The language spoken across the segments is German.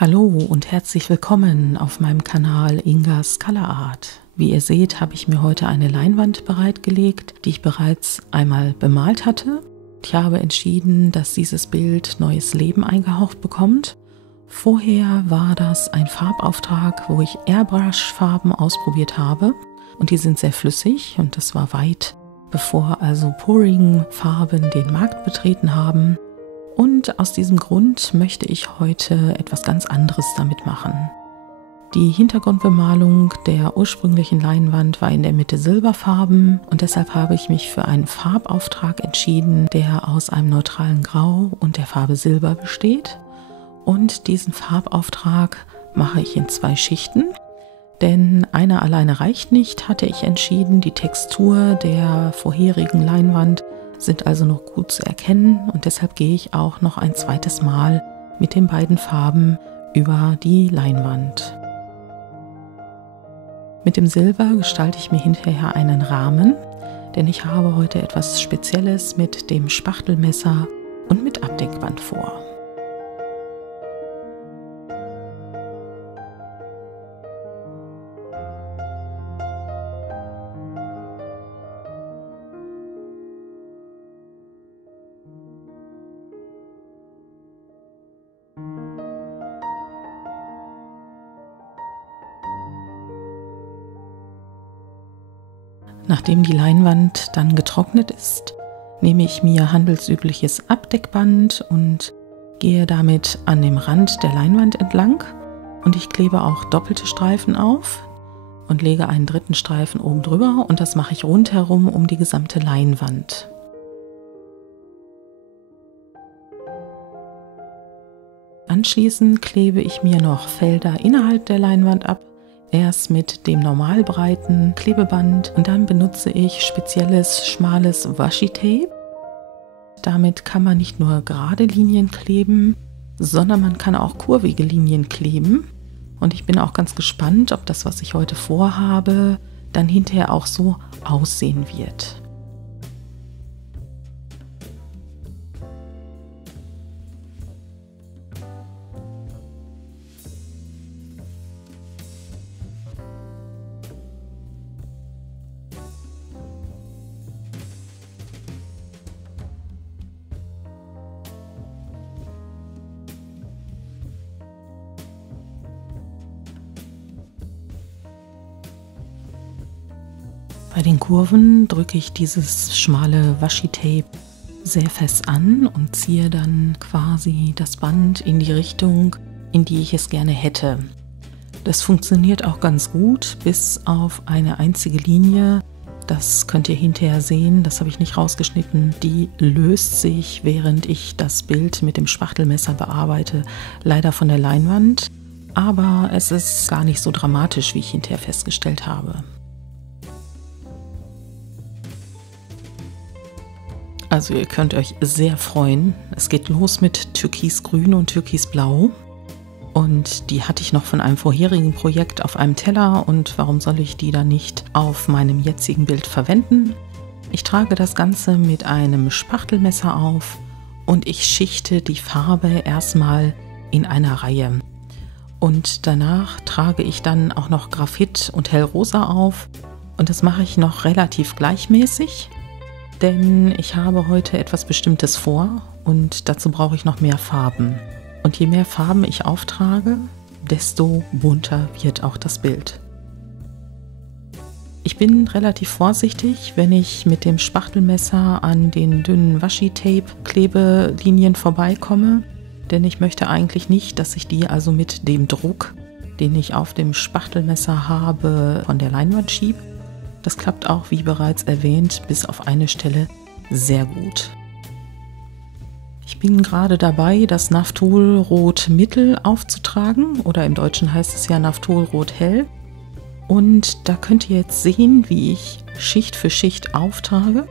Hallo und herzlich willkommen auf meinem Kanal Ingas Color Art. Wie ihr seht, habe ich mir heute eine Leinwand bereitgelegt, die ich bereits einmal bemalt hatte. Ich habe entschieden, dass dieses Bild neues Leben eingehaucht bekommt. Vorher war das ein Farbauftrag, wo ich Airbrush-Farben ausprobiert habe und die sind sehr flüssig und das war weit bevor also Pouring-Farben den Markt betreten haben. Und aus diesem Grund möchte ich heute etwas ganz anderes damit machen. Die Hintergrundbemalung der ursprünglichen Leinwand war in der Mitte silberfarben und deshalb habe ich mich für einen Farbauftrag entschieden, der aus einem neutralen Grau und der Farbe Silber besteht. Und diesen Farbauftrag mache ich in 2 Schichten, denn eine alleine reicht nicht, hatte ich entschieden. Die Textur der vorherigen Leinwand sind also noch gut zu erkennen und deshalb gehe ich auch noch ein zweites Mal mit den beiden Farben über die Leinwand. Mit dem Silber gestalte ich mir hinterher einen Rahmen, denn ich habe heute etwas Spezielles mit dem Spachtelmesser und mit Abdeckband vor. Nachdem die Leinwand dann getrocknet ist, nehme ich mir handelsübliches Abdeckband und gehe damit an dem Rand der Leinwand entlang und ich klebe auch doppelte Streifen auf und lege einen dritten Streifen oben drüber und das mache ich rundherum um die gesamte Leinwand. Anschließend klebe ich mir noch Felder innerhalb der Leinwand ab. Erst mit dem normal breiten Klebeband und dann benutze ich spezielles schmales Washi-Tape. Damit kann man nicht nur gerade Linien kleben, sondern man kann auch kurvige Linien kleben. Und ich bin auch ganz gespannt, ob das, was ich heute vorhabe, dann hinterher auch so aussehen wird. Bei den Kurven drücke ich dieses schmale Washi-Tape sehr fest an und ziehe dann quasi das Band in die Richtung, in die ich es gerne hätte. Das funktioniert auch ganz gut, bis auf eine einzige Linie. Das könnt ihr hinterher sehen, das habe ich nicht rausgeschnitten. Die löst sich, während ich das Bild mit dem Spachtelmesser bearbeite, leider von der Leinwand. Aber es ist gar nicht so dramatisch, wie ich hinterher festgestellt habe. Also ihr könnt euch sehr freuen. Es geht los mit Türkisgrün und Türkisblau. Und die hatte ich noch von einem vorherigen Projekt auf einem Teller. Und warum soll ich die dann nicht auf meinem jetzigen Bild verwenden? Ich trage das Ganze mit einem Spachtelmesser auf und ich schichte die Farbe erstmal in einer Reihe. Und danach trage ich dann auch noch Graphit und Hellrosa auf. Und das mache ich noch relativ gleichmäßig. Denn ich habe heute etwas Bestimmtes vor und dazu brauche ich noch mehr Farben. Und je mehr Farben ich auftrage, desto bunter wird auch das Bild. Ich bin relativ vorsichtig, wenn ich mit dem Spachtelmesser an den dünnen Washi-Tape-Klebelinien vorbeikomme, denn ich möchte eigentlich nicht, dass ich die also mit dem Druck, den ich auf dem Spachtelmesser habe, von der Leinwand schiebe. Das klappt auch, wie bereits erwähnt, bis auf eine Stelle sehr gut. Ich bin gerade dabei, das Naphthol Rot Mittel aufzutragen oder im Deutschen heißt es ja Naphthol Rot Hell. Und da könnt ihr jetzt sehen, wie ich Schicht für Schicht auftrage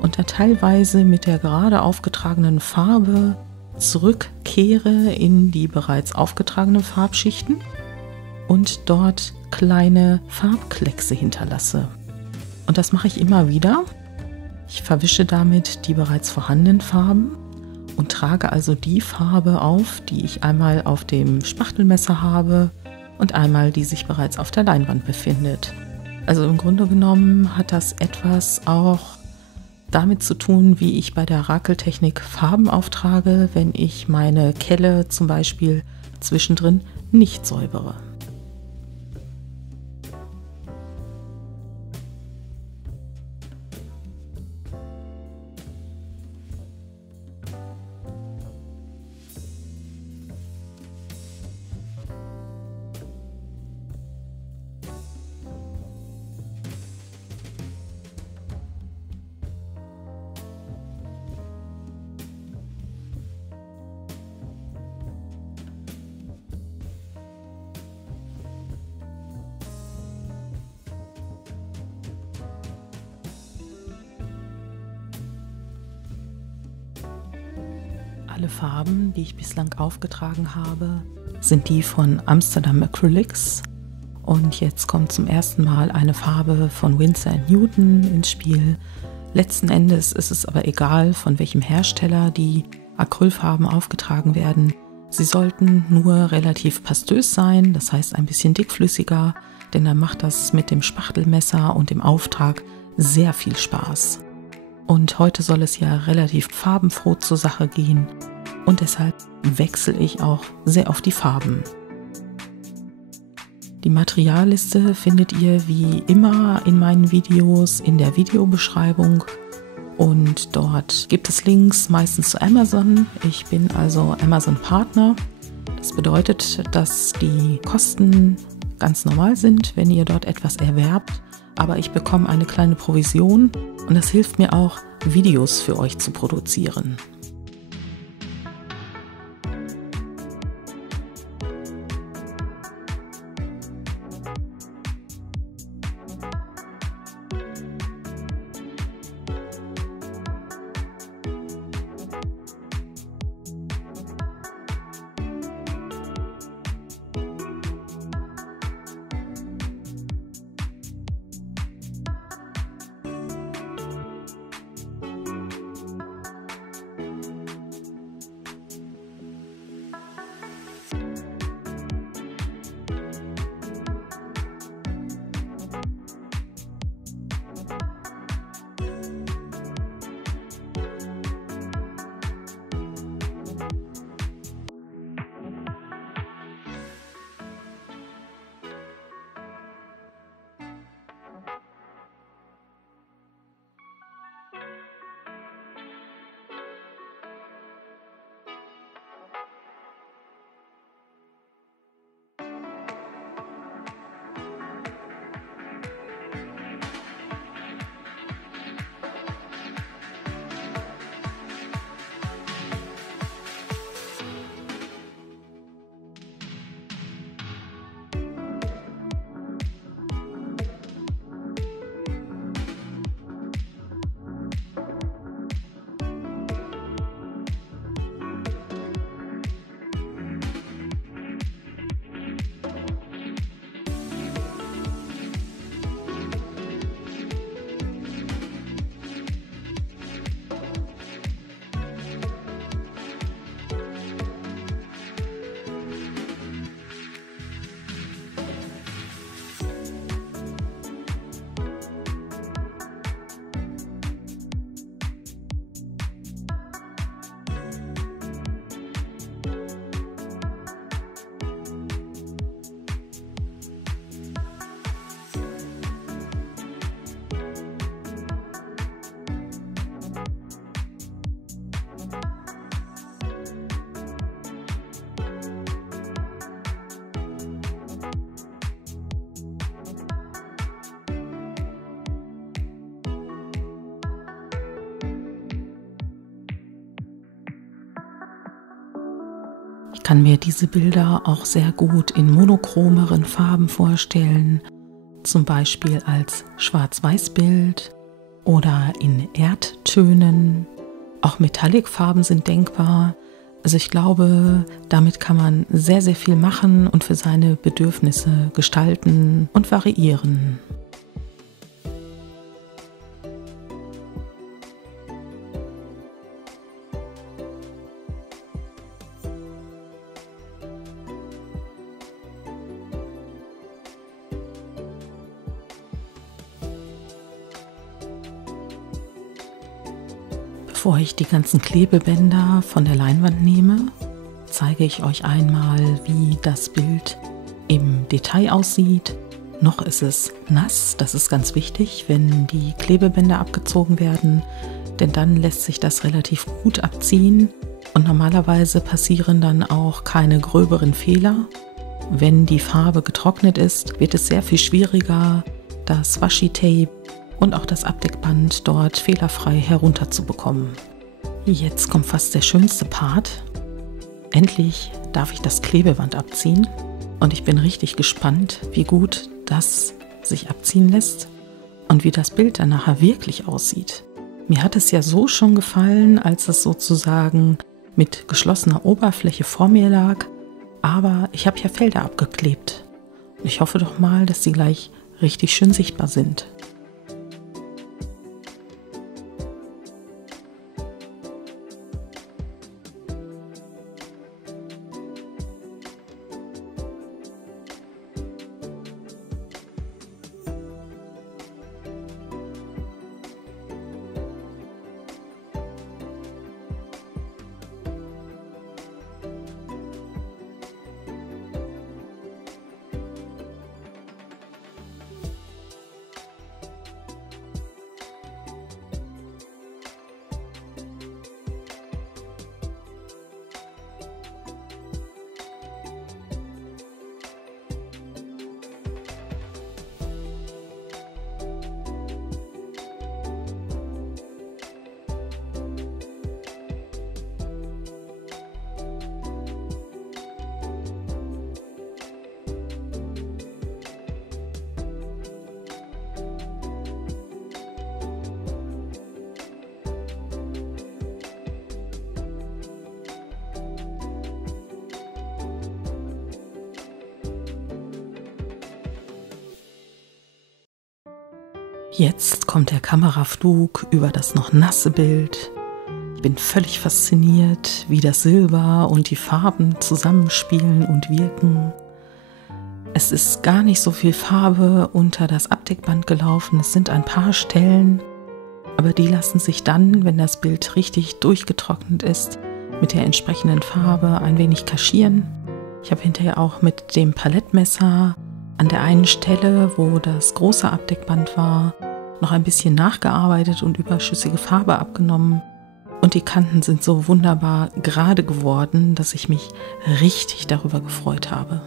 und da teilweise mit der gerade aufgetragenen Farbe zurückkehre in die bereits aufgetragenen Farbschichten und dort kleine Farbkleckse hinterlasse. Und das mache ich immer wieder. Ich verwische damit die bereits vorhandenen Farben und trage also die Farbe auf, die ich einmal auf dem Spachtelmesser habe und einmal die sich bereits auf der Leinwand befindet. Also im Grunde genommen hat das etwas auch damit zu tun, wie ich bei der Rakeltechnik Farben auftrage, wenn ich meine Kelle zum Beispiel zwischendrin nicht säubere. Alle Farben, die ich bislang aufgetragen habe, sind die von Amsterdam Acrylics. Und jetzt kommt zum ersten Mal eine Farbe von Winsor & Newton ins Spiel. Letzten Endes ist es aber egal, von welchem Hersteller die Acrylfarben aufgetragen werden. Sie sollten nur relativ pastös sein, das heißt ein bisschen dickflüssiger, denn dann macht das mit dem Spachtelmesser und dem Auftrag sehr viel Spaß. Und heute soll es ja relativ farbenfroh zur Sache gehen und deshalb wechsle ich auch sehr oft die Farben. Die Materialliste findet ihr wie immer in meinen Videos in der Videobeschreibung und dort gibt es Links meistens zu Amazon. Ich bin also Amazon-Partner. Das bedeutet, dass die Kosten ganz normal sind, wenn ihr dort etwas erwerbt, aber ich bekomme eine kleine Provision und das hilft mir auch, Videos für euch zu produzieren. Ich kann mir diese Bilder auch sehr gut in monochromeren Farben vorstellen, zum Beispiel als Schwarz-Weiß-Bild oder in Erdtönen. Auch Metallic-Farben sind denkbar. Also ich glaube, damit kann man sehr, sehr viel machen und für seine Bedürfnisse gestalten und variieren. Bevor ich die ganzen Klebebänder von der Leinwand nehme, zeige ich euch einmal, wie das Bild im Detail aussieht. Noch ist es nass, das ist ganz wichtig, wenn die Klebebänder abgezogen werden, denn dann lässt sich das relativ gut abziehen und normalerweise passieren dann auch keine gröberen Fehler. Wenn die Farbe getrocknet ist, wird es sehr viel schwieriger, das Washi-Tape und auch das Abdeckband dort fehlerfrei herunterzubekommen. Jetzt kommt fast der schönste Part. Endlich darf ich das Klebeband abziehen und ich bin richtig gespannt, wie gut das sich abziehen lässt und wie das Bild dann nachher wirklich aussieht. Mir hat es ja so schon gefallen, als es sozusagen mit geschlossener Oberfläche vor mir lag, aber ich habe ja Felder abgeklebt. Und ich hoffe doch mal, dass die gleich richtig schön sichtbar sind. Jetzt kommt der Kameraflug über das noch nasse Bild. Ich bin völlig fasziniert, wie das Silber und die Farben zusammenspielen und wirken. Es ist gar nicht so viel Farbe unter das Abdeckband gelaufen, es sind ein paar Stellen, aber die lassen sich dann, wenn das Bild richtig durchgetrocknet ist, mit der entsprechenden Farbe ein wenig kaschieren. Ich habe hinterher auch mit dem Palettmesser an der einen Stelle, wo das große Abdeckband war, noch ein bisschen nachgearbeitet und überschüssige Farbe abgenommen. Und die Kanten sind so wunderbar gerade geworden, dass ich mich richtig darüber gefreut habe.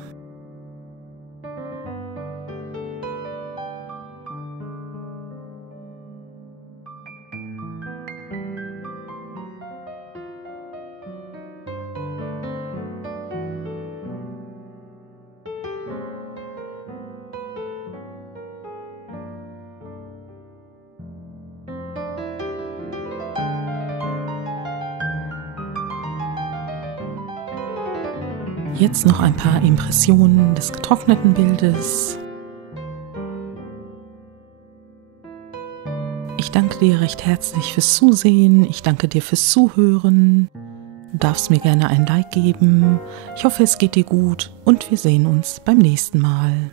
Jetzt noch ein paar Impressionen des getrockneten Bildes. Ich danke dir recht herzlich fürs Zusehen. Ich danke dir fürs Zuhören. Du darfst mir gerne ein Like geben. Ich hoffe, es geht dir gut und wir sehen uns beim nächsten Mal.